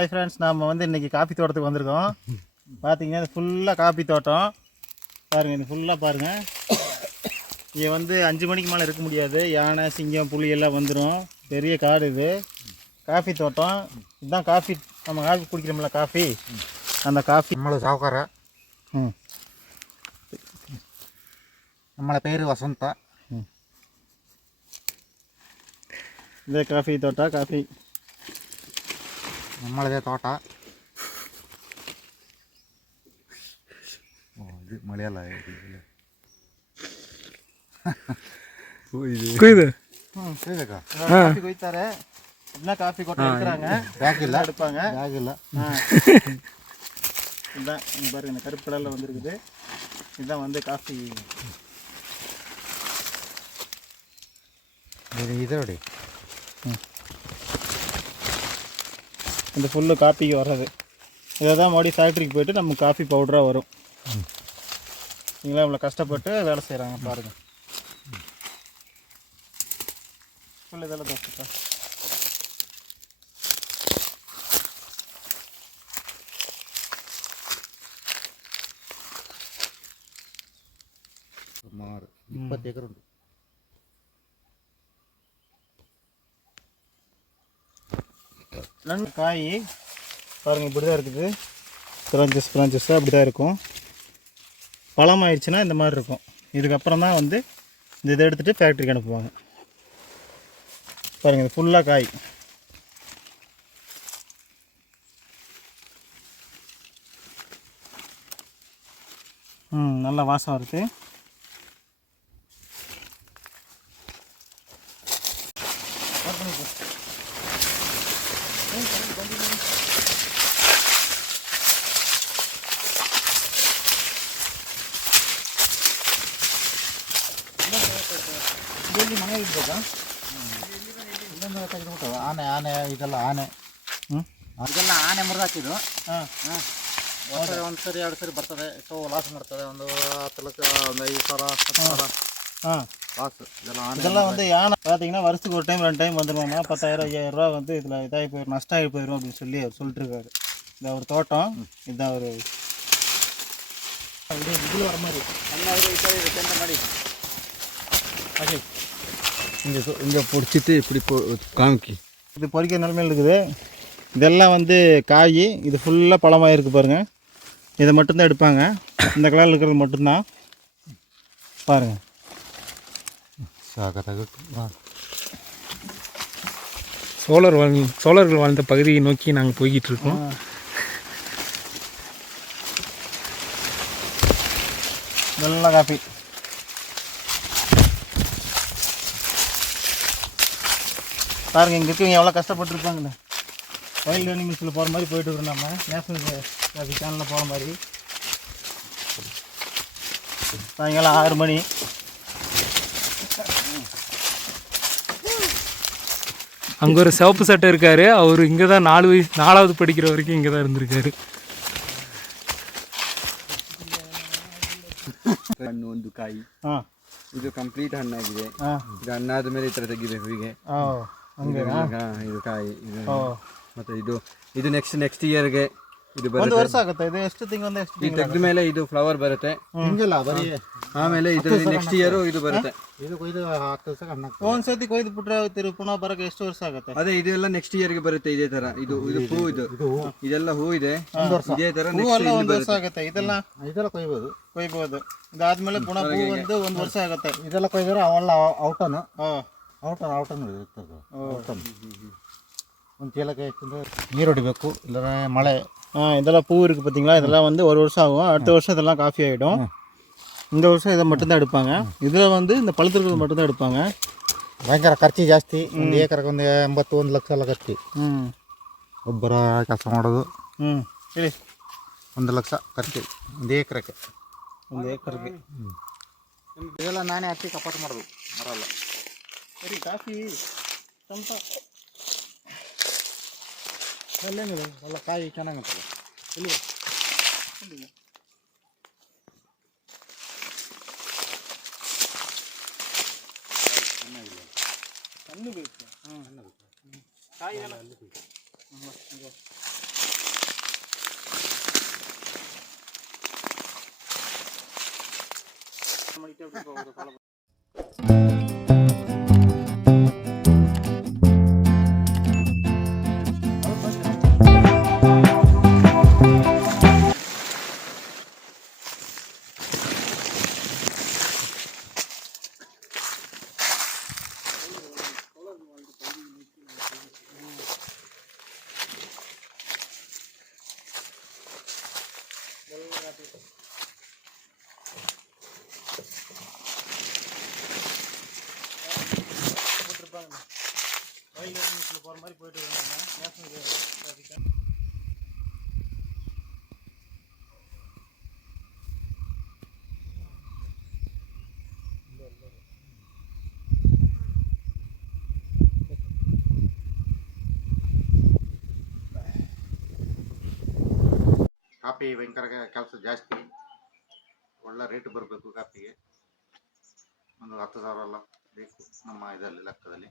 Hi friends, நாம் வந்து இன்றைக்கி காஃபி தோட்டத்துக்கு வந்திருக்கோம். பார்த்தீங்கன்னா இது ஃபுல்லாக காஃபி தோட்டம் பாருங்கள். இது ஃபுல்லாக பாருங்கள். இங்கே வந்து 5 மணிக்கு மேலே இருக்க முடியாது. யானை, சிங்கம், புலி எல்லாம் வந்துடும். பெரிய காடு இது. காஃபி தோட்டம் இதுதான். காஃபி நம்ம காஃபி குடிக்கிறோம்ல, காஃபி அந்த காஃபி நம்மள சாவுக்கார. நம்மள பேர் வசந்தா. ಇದೇ ಕಾಫಿ ತೋಟ. ಕಾಫಿ நம்மளದೇ ತೋಟ. ಇದು ಮಳೆಯಲ್ಲ ಕಾಫಿ ಕೊಯ್ತಾರೆ. ಇದನ್ನ ಕಾಫಿ ಕೊಟ್ಟು எடுக்கிறாங்க. பேக் இல்ல, எடுப்பாங்க. பேக் இல்ல. இதுதான் பாருங்க, இந்த கருப்பு கலரில் வந்துருக்குது. இதுதான் வந்து காஃபி. இதோட இந்த ஃபுல்லு காஃபிக்கு வர்றது. இதை தான் மறுபடியும் ஃபேக்ட்ரிக்கு போய்ட்டு நம்ம காஃபி பவுடராக வரும். நீங்களாம் இவ்வளோ கஷ்டப்பட்டு வேலை செய்கிறாங்க பாருங்கள். ஃபுல் இதெல்லாம் தோசைக்கா. சுமார் 20 ஏக்கர் உண்டு. காய் பாருங்கள், இப்படி தான் இருக்குது. பிரான்ச்சஸாக அப்படி தான் இருக்கும். பழம் ஆயிடுச்சுன்னா இந்த மாதிரி இருக்கும். இதுக்கப்புறம் தான் வந்து இந்த இதை எடுத்துகிட்டு ஃபேக்ட்ரிக்கு அனுப்புவாங்க. பாருங்கள், இது ஃபுல்லாக காய். நல்லா வாசம் வருது. ಮನೆ ಇರ್ಬೇಕಾ? ಇಲ್ಲೊಂದು ತೆಗೆದುಬಿಟ್ಟು ಆನೆ ಇದೆಲ್ಲ ಆನೆ. ಇದೆಲ್ಲ ಆನೆ ಮುರಿದು ಹಾಕಿದ್ದು. ಒಂದ್ಸರಿ 2 ಸರಿ ಬರ್ತದೆ. ಲಾಸ್ ಮಾಡ್ತದೆ. ಒಂದು 10 ಲಕ್ಷ, ಒಂದು 5,000, 10,000 லாஸ். இதெல்லாம் வந்து யானை பார்த்தீங்கன்னா வருஷத்துக்கு ஒரு டைம் 2 டைம் வந்துடுவாங்க. 10,000, 5,000 ரூபா வந்து இதில் இதாகி போயிடும், நஷ்டம் ஆகி போயிடும் அப்படின்னு சொல்லி அவர் சொல்லிட்டு இருக்காரு. இந்த ஒரு தோட்டம் இதுதான். ஒரு இதில் வர மாதிரி என்ன மாதிரி இங்கே பிடிச்சிட்டு இப்படி காமிக்கி இது பொறிக்கிற நிலைமையில் இருக்குது. இதெல்லாம் வந்து காய். இது ஃபுல்லாக பழமாக இருக்குது பாருங்கள். இதை மட்டும்தான் எடுப்பாங்க. இந்த கலரில் இருக்கிறது மட்டும்தான் பாருங்கள். சோழர்கள் வாழ்ந்த பகுதியை நோக்கி நாங்கள் போய்கிட்டு இருக்கோம். நல்ல காஃபி. பாருங்கள், இங்கே இருக்கவங்க எவ்வளோ கஷ்டப்பட்டுருப்பாங்கண்ணே. வைல்டு அனிமல்ஸில் போகிற மாதிரி போயிட்டு இருக்கிறோம். நம்ம நேஷ்னல் ஜியோகிராஃபி சேனலில் போகிற மாதிரி. சாயங்காலம் 6 மணி. அங்கே ஒரு சிவப்பு சட்டை இருக்காரு. அவர் இங்கே தான் 4வது படிக்கிற வரைக்கும் இங்கே தான் இருந்திருக்காரு. ಹಣ್ಣು ಒಂದು ಕಾಯಿ. ಇದು ಕಂಪ್ಲೀಟ್ ಹಣ್ಣಾಗಿದೆ. ಇದು ಹಣ್ಣಾದ ಮೇಲೆ ಈ ಥರ ತೆಗಿಬೇಕು ಹೀಗೆ. ಇದು ಕಾಯಿ. ಮತ್ತೆ ಇದು ನೆಕ್ಸ್ಟ್ ಇಯರ್ಗೆ ಇದು ಬರುತ್ತೆ. ವರ್ಷ ಆಗುತ್ತೆ. ಇದು ಎಷ್ಟು ತಿಂಗಳು ಇದು ತೆಗೆದ ಮೇಲೆ ಇದು ಫ್ಲವರ್ ಬರುತ್ತೆ. ಹಿಂಗಲ್ಲ ಬರೀ ಆಮೇಲೆ ಇದರಲ್ಲಿ ನೆಕ್ಸ್ಟ್ ಇಯರ್ ಇದು ಬರುತ್ತೆ. ಇದು ಕೊಯ್ದು 10 ವರ್ಷ ಹಣ್ಣು ಒಂದ್ಸತಿ ಕೊಯ್ದು ಬಿಟ್ರೆ ಪುನಃ ಬರೋಕೆ ಎಷ್ಟು ವರ್ಷ ಆಗುತ್ತೆ? ಅದೇ ಇದೆಲ್ಲ ನೆಕ್ಸ್ಟ್ ಇಯರ್ಗೆ ಬರುತ್ತೆ. ಇದೇ ತರ ಇದು ಹೂ. ಇದೆಲ್ಲ ಹೂ ಇದೆ. ಇದೇ ತರ ಒಂದು ವರ್ಷ ಆಗುತ್ತೆ. ಇದೆಲ್ಲ ಕೊಯ್ಬೋದು. ಇದಾದ್ಮೇಲೆ ಪುನಃ ಹೂ ಒಂದು 1 ವರ್ಷ ಆಗುತ್ತೆ. ಇದೆಲ್ಲ ಕೊಯ್ದರೆ ಅವೆಲ್ಲ ಔಟನ್ ಇರ್ತದೆ. ಒಂದು ಚೀಲಕ್ಕೆ ನೀರು ಹೊಡಿಬೇಕು, ಇಲ್ಲ ಮಳೆ. இதெல்லாம் பூ இருக்குது பார்த்தீங்களா? இதெல்லாம் வந்து 1 வருஷம் ஆகும். அடுத்த வருஷம் இதெல்லாம் காஃபி ஆகிடும். இந்த வருஷம் இதை மட்டும்தான் எடுப்பாங்க. இதில் வந்து இந்த பழுத்துருக்கிறது மட்டும்தான் எடுப்பாங்க. ಭಯಂಕರ ಖರ್ಚು ಜಾಸ್ತಿ. ಒಂದು ಏಕರಕ್ಕೆ ಒಂದು 81 ಲಕ್ಷ ಎಲ್ಲ ಖರ್ಚು. ಒಬ್ಬರ ಕೆಲಸ ಮಾಡೋದು ಹೇಳಿ 1 ಲಕ್ಷ ಖರ್ಚು ಒಂದು ಏಕರಕ್ಕೆ. ಇದೆಲ್ಲ ನಾನೇ ಹಚ್ಚಿ ಕಪಾಟ್ ಮಾಡೋದು, ಬರಲ್ಲ. ಸರಿ, ಕಾಫಿ ಸ್ವಲ್ಪ ಅಲ್ಲೇನಿದೆ ಎಲ್ಲ ಕಾಯಿ ಚೆನ್ನಾಗಂತಲ್ಲ. ಇಲ್ಲಿ ಹಣ್ಣು ಬೇಕು. ಕಾಯಿ ಎಲ್ಲ பண்ணிட்டு அப்படி போகுது ஃபாலோ. போட்டிருப்பாங்க வயல் போகிற மாதிரி போயிட்டு நேஷனல். ಕಾಫಿ ಭಯಂಕರ ಕೆಲಸ ಜಾಸ್ತಿ, ಒಳ್ಳೆ ರೇಟ್ ಬರಬೇಕು ಕಾಫಿಗೆ. ಒಂದು 10,000 ಎಲ್ಲ ಬೇಕು ನಮ್ಮ ಇದರಲ್ಲಿ ಲೆಕ್ಕದಲ್ಲಿ.